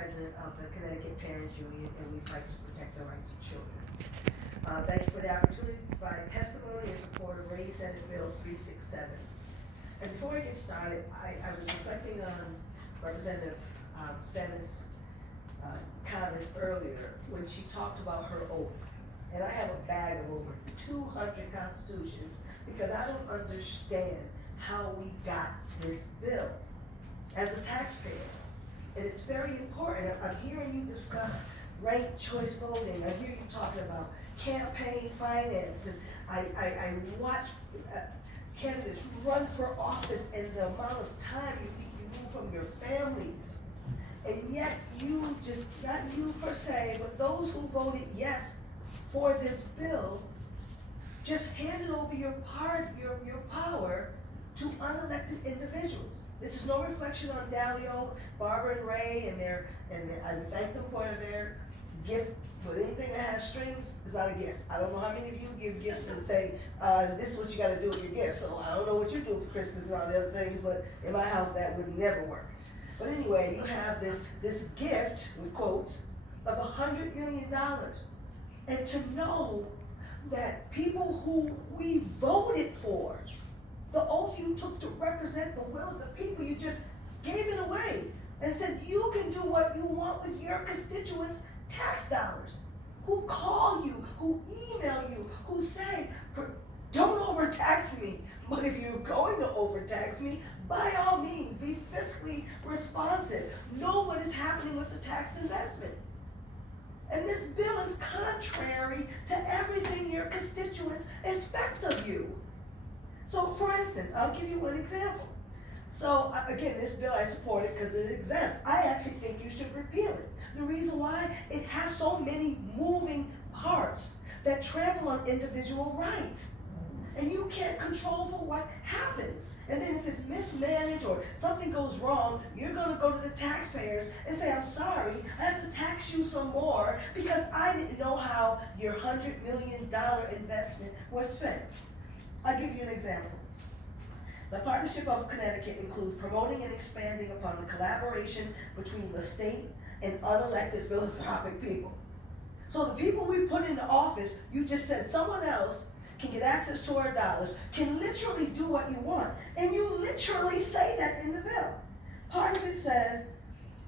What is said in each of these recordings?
president of the Connecticut Parents Union, and we fight to protect the rights of children. Thank you for the opportunity to provide testimony in support of Raise Senate Bill 367. And before I get started, I was reflecting on Representative Fennis' comments earlier when she talked about her oath. And I have a bag of over 200 constitutions because I don't understand how we got this bill as a taxpayer. And it's very important. I'm hearing you discuss ranked choice voting. I hear you talking about campaign finance, and I watch candidates run for office and the amount of time you move from your families. And yet you just, not you per se, but those who voted yes for this bill, just handed over your power to unelected individuals. This is no reflection on Dalio, Barbara and Ray, and I thank them for their gift. But anything that has strings is not a gift. I don't know how many of you give gifts and say, this is what you gotta do with your gift. So I don't know what you do for Christmas and all the other things, but in my house that would never work. But anyway, you have this gift, with quotes, of $100 million. And to know that people who we voted for, the oath you took to represent the will of the people, you just gave it away and said you can do what you want with your constituents' tax dollars, who call you, who email you, who say, don't overtax me, but if you're going to overtax me, by all means, be fiscally responsive. Know what is happening with the tax investment. And this bill is contrary to everything your constituents expect of you. So for instance, I'll give you one example. So again, this bill I support it because it's exempt. I actually think you should repeal it. The reason why, it has so many moving parts that trample on individual rights. And you can't control for what happens. And then if it's mismanaged or something goes wrong, you're gonna go to the taxpayers and say, I'm sorry, I have to tax you some more because I didn't know how your $100 million investment was spent. I'll give you an example. The Partnership of Connecticut includes promoting and expanding upon the collaboration between the state and unelected philanthropic people. So the people we put into office, you just said someone else can get access to our dollars, can literally do what you want. And you literally say that in the bill. Part of it says,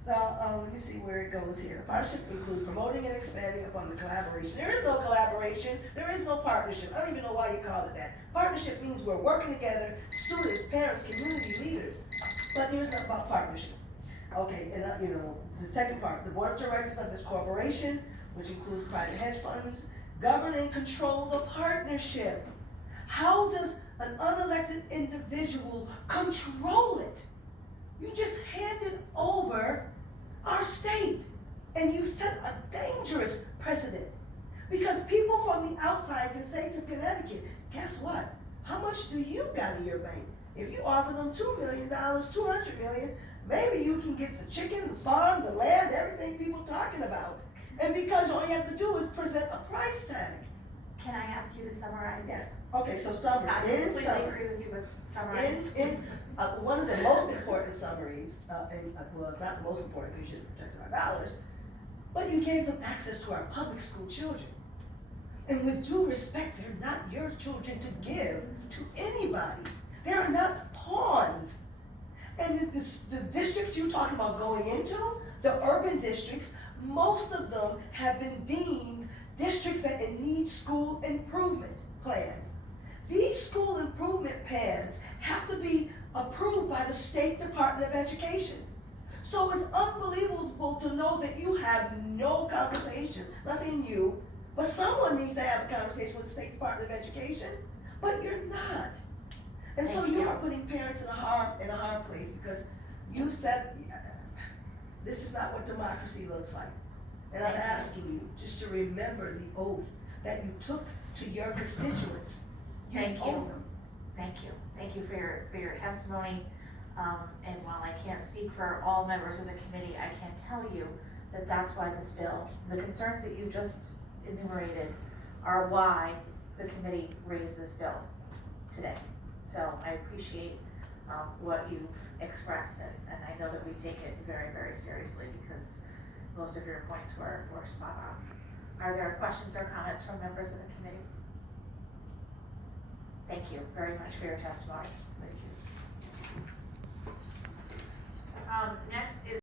let me see where it goes here. The partnership includes promoting and expanding upon the collaboration. There is no collaboration, there is no partnership. I don't even know why you call it that. Partnership means we're working together, students, parents, community leaders, but there's not about partnership. Okay, and the second part, the board of directors of this corporation, which includes private hedge funds, govern and control the partnership. How does an unelected individual control it? You just handed over our state, and you set a dangerous precedent. Because people from the outside can say to Connecticut, guess what? How much do you got in your bank? If you offer them $2 million, $200 million, maybe you can get the chicken, the farm, the land, everything people talking about. And because all you have to do is present a price tag. Can I ask you to summarize? Yes. Okay, so summary. I completely agree with you, but summarize. One of the most important summaries, well, it's not the most important because you should protect our dollars, but you gave them access to our public school children. And with due respect, they're not your children to give to anybody. They are not pawns. And the districts you're talking about going into, the urban districts, most of them have been deemed districts that need school improvement plans. These school improvement plans have to be approved by the State Department of Education. So it's unbelievable to know that you have no conversations, not saying you, but someone needs to have a conversation with the State Department of Education, but you're not. And so you are putting parents in a hard place because you said, this is not what democracy looks like. And I'm asking you just to remember the oath that you took to your constituents. Thank you. Owe them. Thank you. Thank you for your testimony. And while I can't speak for all members of the committee, I can tell you that that's why this bill, the concerns that you just enumerated are why the committee raised this bill today. So I appreciate what you've expressed, and I know that we take it very, very seriously because most of your points were spot on. Are there questions or comments from members of the committee? Thank you very much for your testimony. Thank you. Next is